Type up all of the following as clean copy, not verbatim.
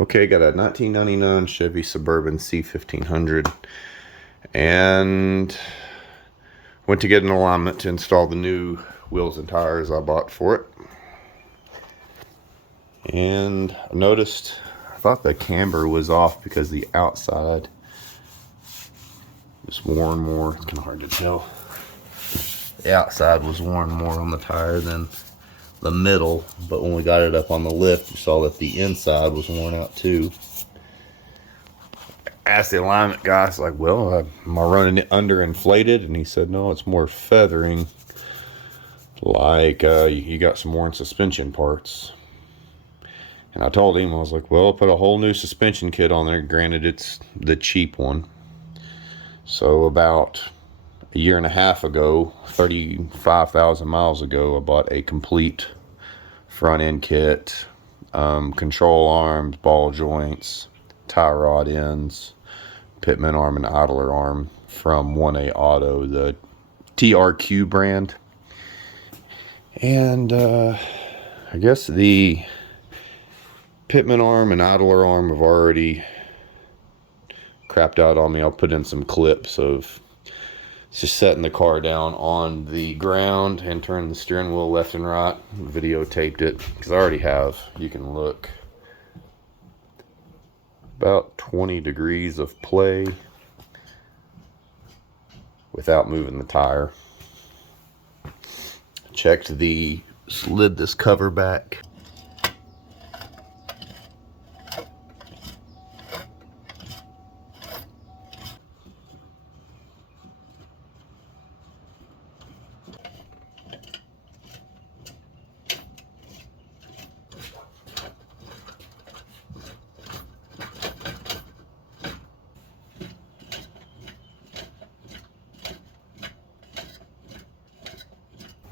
Okay, got a 1999 Chevy Suburban C1500 and went to get an alignment to install the new wheels and tires I bought for it. And I noticed, I thought the camber was off because the outside was worn more. It's kind of hard to tell. The outside was worn more on the tire than the middle, but when we got it up on the lift, you saw that the inside was worn out too. Asked the alignment guy, I was like, well, am I running it underinflated? And he said, no, it's more feathering. Like, you got some worn suspension parts. And I told him, I was like, well, put a whole new suspension kit on there. Granted, it's the cheap one. So about a year and a half ago, 35,000 miles ago, I bought a complete front end kit, control arms, ball joints, tie rod ends, Pitman arm and idler arm from 1A Auto, the TRQ brand. And I guess the Pitman arm and idler arm have already crapped out on me. I'll put in some clips of just setting the car down on the ground and turning the steering wheel left and right. Videotaped it because I already have, you can look, about 20 degrees of play without moving the tire. Slid this cover back.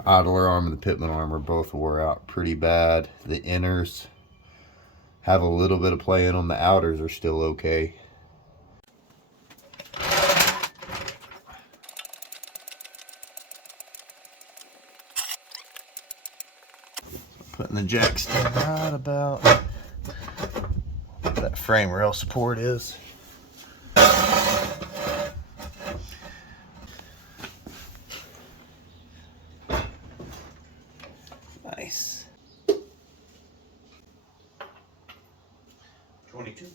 Idler arm and the Pitman arm are both wore out pretty bad. The inners have a little bit of play in them. The outers are still okay. Putting the jack stand right about where that frame rail support is. Nice. 22.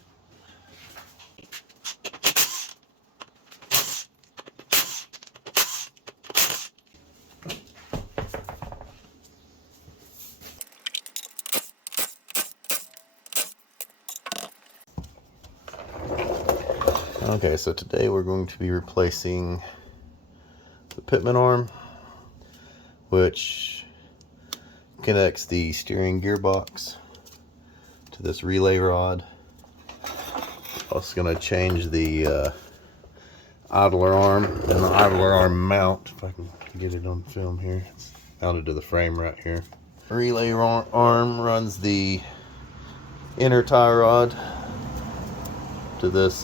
Okay, so today we're going to be replacing the Pitman arm, which connects the steering gearbox to this relay rod. Also going to change the idler arm and the idler arm mount, if I can get it on film here. It's mounted to the frame right here. Relay arm runs the inner tie rod to this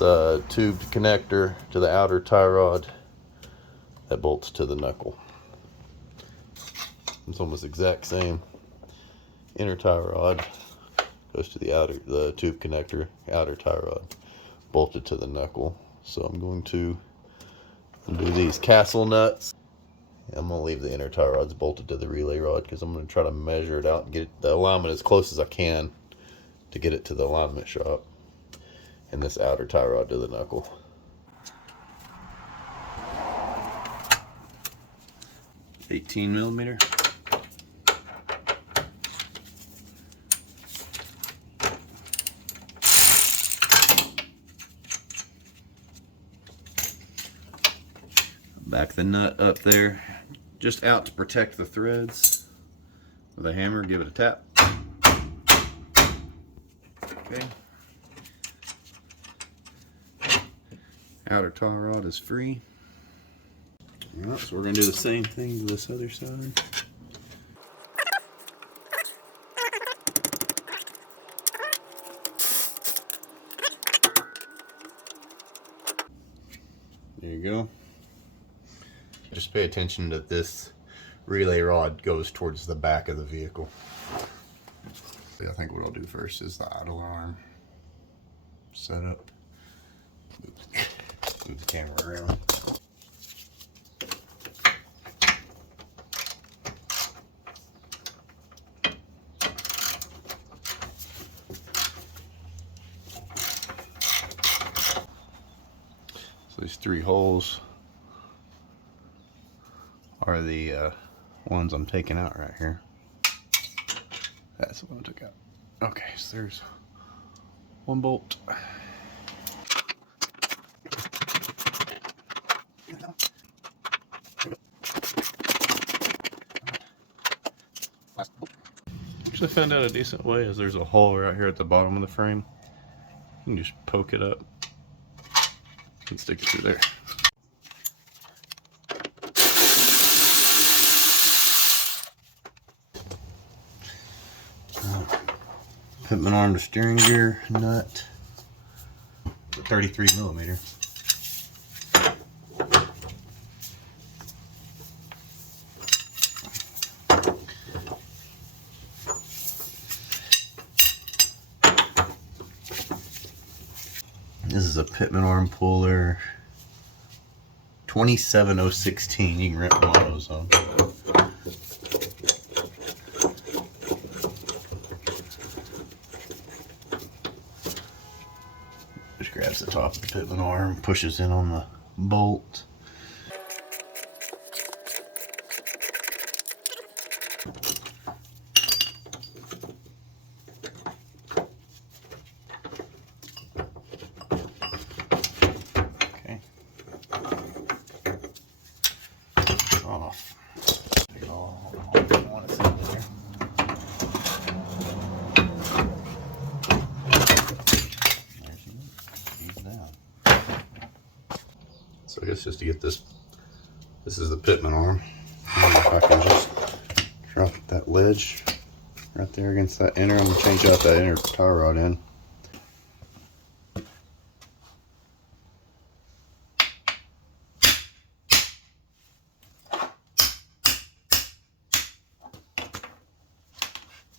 tubed connector to the outer tie rod that bolts to the knuckle. It's almost exact same. Inner tie rod goes to the tube connector, outer tie rod bolted to the knuckle. So I'm going to do these castle nuts. I'm going to leave the inner tie rods bolted to the relay rod because I'm going to try to measure it out and get the alignment as close as I can to get it to the alignment shop. And this outer tie rod to the knuckle. $18mm. Back the nut up there, just out to protect the threads. With a hammer, give it a tap. Okay. Outer tie rod is free. Alright, so we're going to do the same thing to this other side. There you go. Just pay attention that this relay rod goes towards the back of the vehicle. I think what I'll do first is the idler arm. set up. Move the camera around. So these 3 holes are the ones I'm taking out right here. That's the one I took out. Okay, so there's 1 bolt. Actually, I found out a decent way is there's a hole right here at the bottom of the frame. You can just poke it up and stick it through there. Pitman arm to steering gear nut, 33mm. This is a Pitman arm puller, 27016. You can rent one of those on. Just grabs the top of the Pitman arm, pushes in on the bolt. Okay. Off. So I guess just to get this is the Pitman arm. And if I can just drop that ledge right there against that inner, I'm gonna change out that inner tie rod in.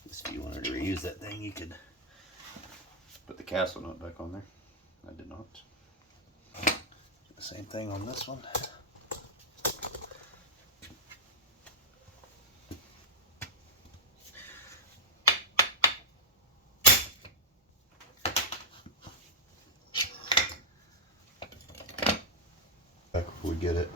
If you wanted to reuse that thing, you could put the castle nut back on there. I did not. Do the same thing on this one. Back if we get it.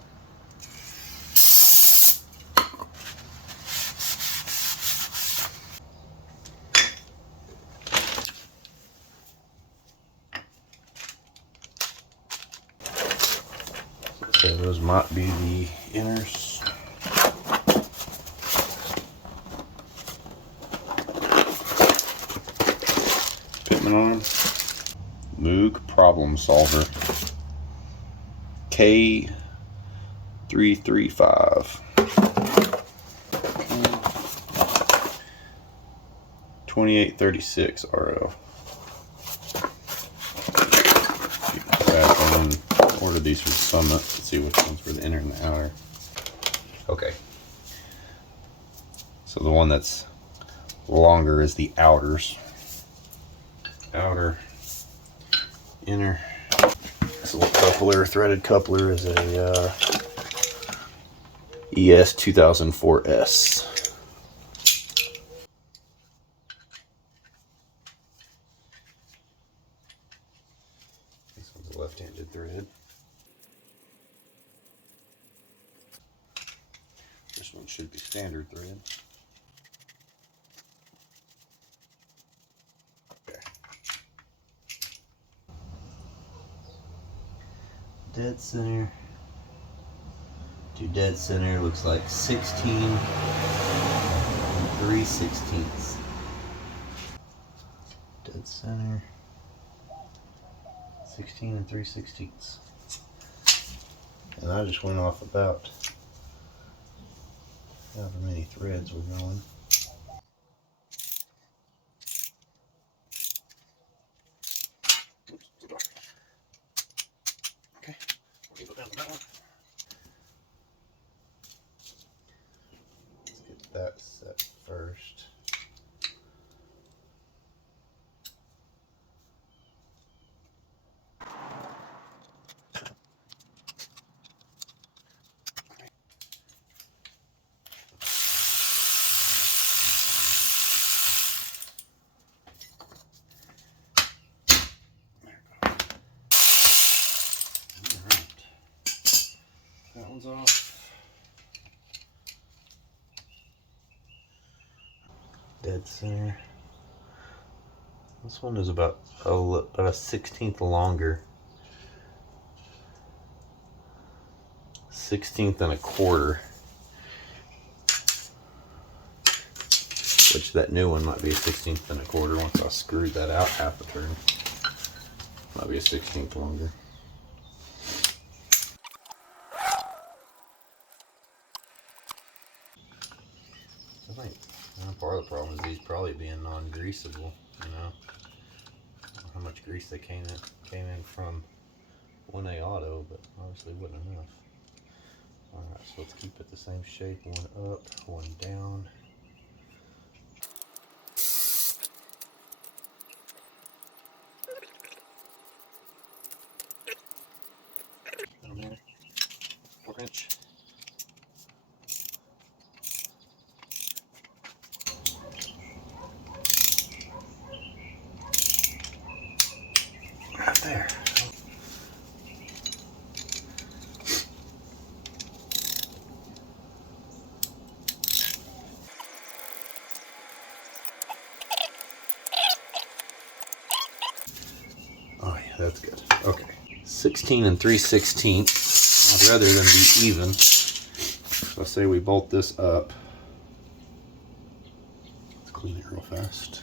So those might be the inners. Pitman arm. MOOG problem solver. K335. 2836 RO. Order these from Summit. Let's see which ones were the inner and the outer. Okay. So the one that's longer is the outers. Outer, inner. This little coupler, threaded coupler, is a ES 2004S. This one's a left-handed thread. This one should be standard thread. Okay. Dead center to dead center looks like 16 and 3/16. Dead center 16 and 3/16. And I just went off about however many threads we're going. Okay. Let's get that set first. one's off. Dead center. This one is about a 1/16 longer. 1/16 and a quarter. Which that new one might be a 1/16 and a quarter. Once I screwed that out half a turn, might be a 1/16 longer. I think part of the problem is these probably being non-greasable. You know, I don't know how much grease they came in from 1A Auto, but obviously wasn't enough. All right, so let's keep it the same shape. One up, one down. Down there, 4 inch. Right there. Oh yeah, that's good. Okay. 16 and 3/16. I'd rather than be even. Let's say we bolt this up. Let's clean it real fast.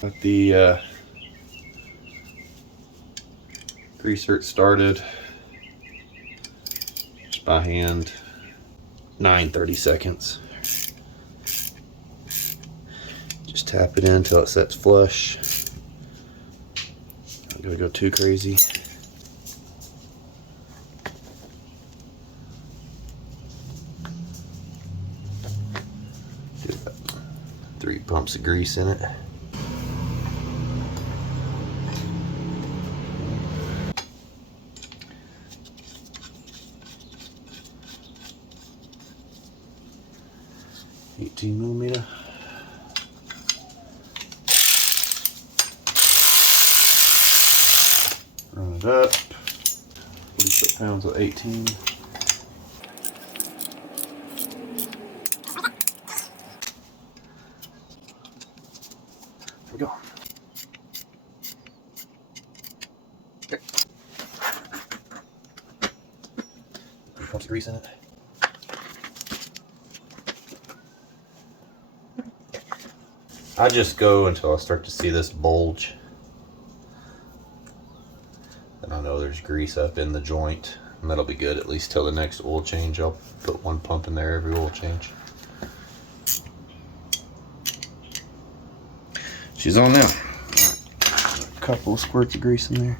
Got the greaser started just by hand. 9/30 seconds. Just tap it in until it sets flush. Not gonna go too crazy. Do about 3 pumps of grease in it. $18mm. Run it up. 40 foot-pounds of 18. There we go. Okay. 3 pumps of grease in it. I just go until I start to see this bulge. Then I know there's grease up in the joint, and that'll be good at least till the next oil change. I'll put 1 pump in there every oil change. She's on now. Right. A couple of squirts of grease in there.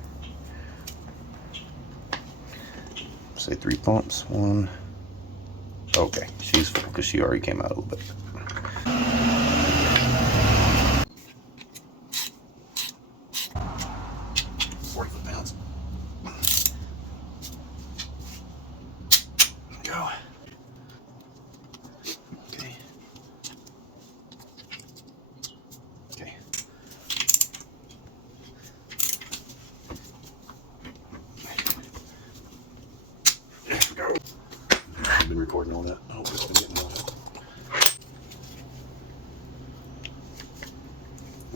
Say 3 pumps. 1. Okay, she's full because she already came out a little bit. 40 foot-pounds. Go. Okay. Okay. There we go. I've been recording all that. I hope it's been getting all that.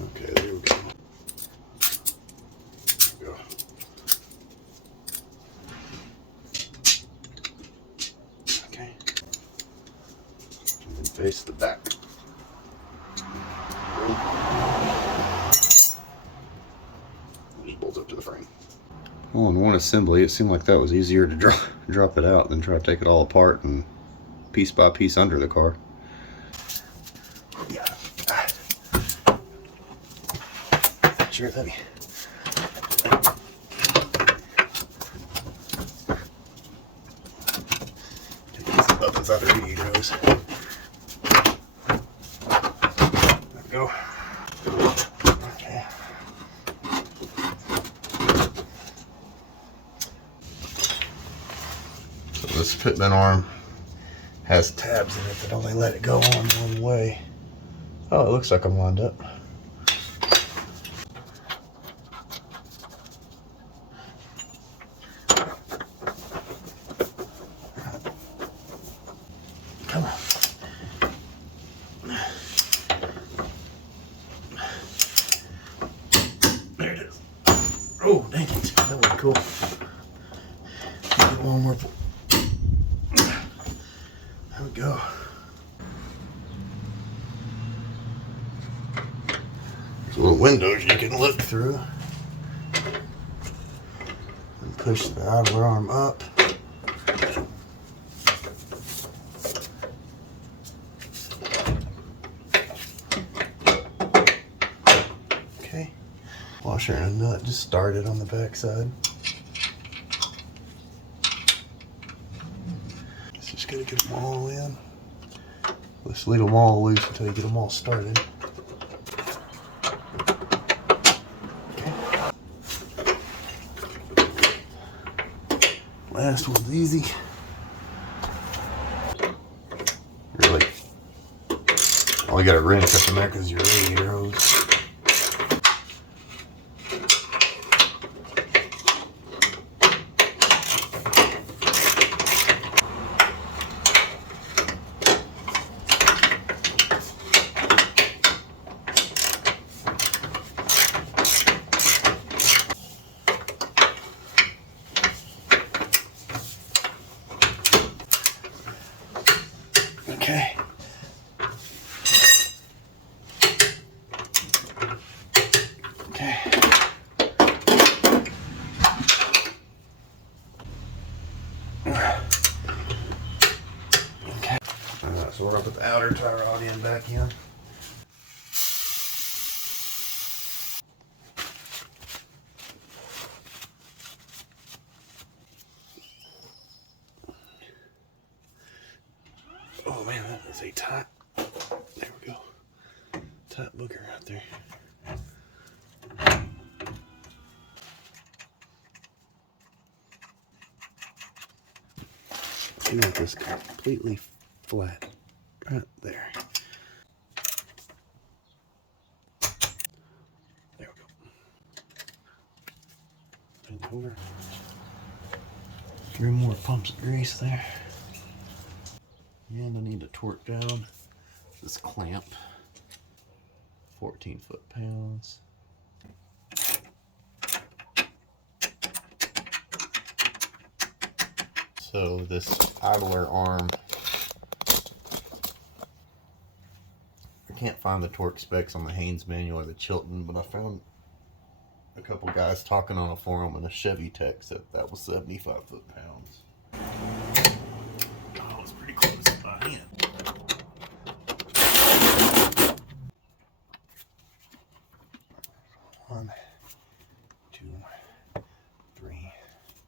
Okay, there we go. There we go. Okay. And then face the back. Just bolts up to the frame. Well, in one assembly, it seemed like that was easier to drop it out than try to take it all apart and piece by piece under the car. Yeah. Sure, let me. Take these buttons out of the radiators. There we go. Okay. So this Pitman arm has tabs in it that only let it go on one way. Oh, it looks like I'm lined up. Come on. There it is. Oh, dang it. That was cool. Get one more. There we go. There's little windows you can look through. And push the idler arm up. Okay. Washer and a nut just started on the back side. Just gotta get them all in. Let's leave them all loose until you get them all started. Okay. Last one's easy. Really, all you gotta wrench up in there because your radiator hose. Okay. Okay. Okay. So we're gonna put the outer tie rod in back in. Oh man, that is a tight. There we go. Tight booger right there. We want this completely flat right there. There we go. Bend over. 3 more pumps of grease there. And I need to torque down this clamp. 14 foot-pounds. So this idler arm, I can't find the torque specs on the Haynes manual or the Chilton, but I found a couple guys talking on a forum and a Chevy tech said that was 75 foot-pounds. Oh, it's pretty close by hand. One, two, three.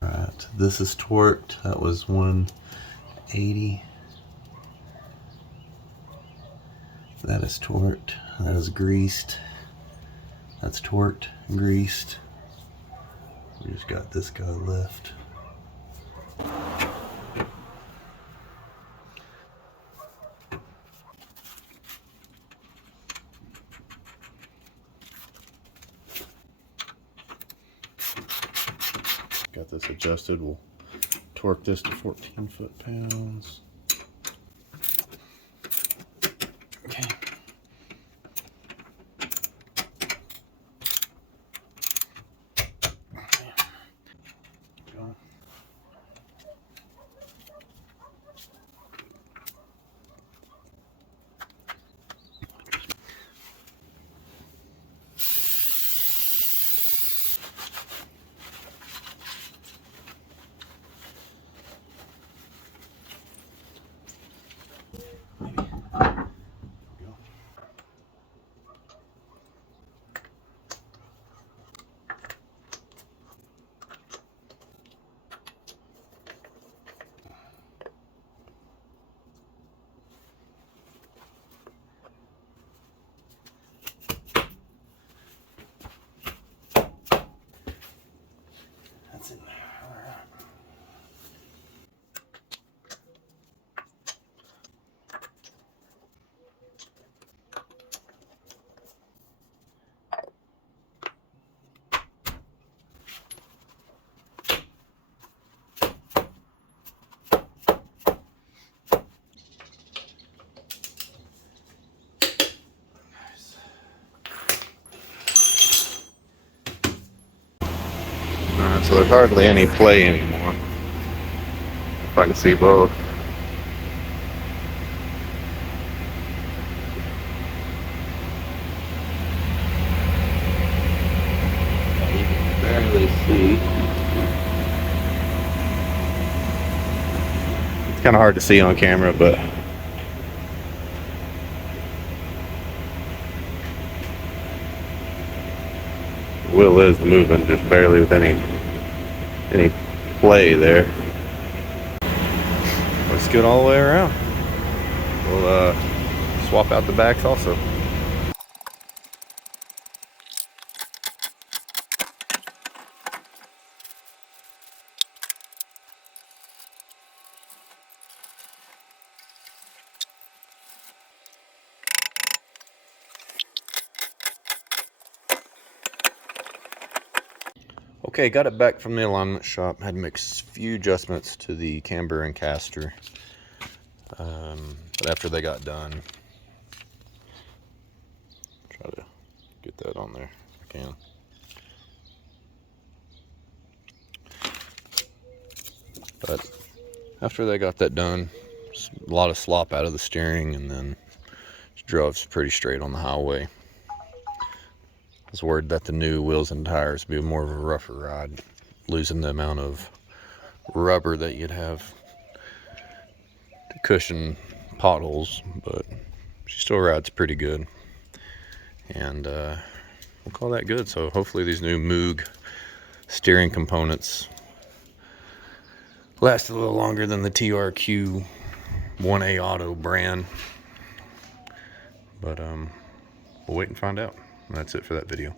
Alright, this is torqued. That was 180. That is torqued. That is greased. That's torqued and greased. We just got this guy left. Got this adjusted. We'll torque this to 14 foot-pounds. Okay. there's hardly any play anymore. If I can see both. You can barely see. It's kind of hard to see on camera, but the wheel is moving just barely with any play there. Looks good all the way around. We'll swap out the backs also. Okay, got it back from the alignment shop. Had to make a few adjustments to the camber and caster. But after they got done, try to get that on there if I can. But after they got that done, a lot of slop out of the steering, and then drove pretty straight on the highway. I was worried that the new wheels and tires would be more of a rougher ride, losing the amount of rubber that you'd have to cushion potholes, but she still rides pretty good, and we'll call that good. So hopefully these new MOOG steering components last a little longer than the TRQ 1A Auto brand, but we'll wait and find out. That's it for that video.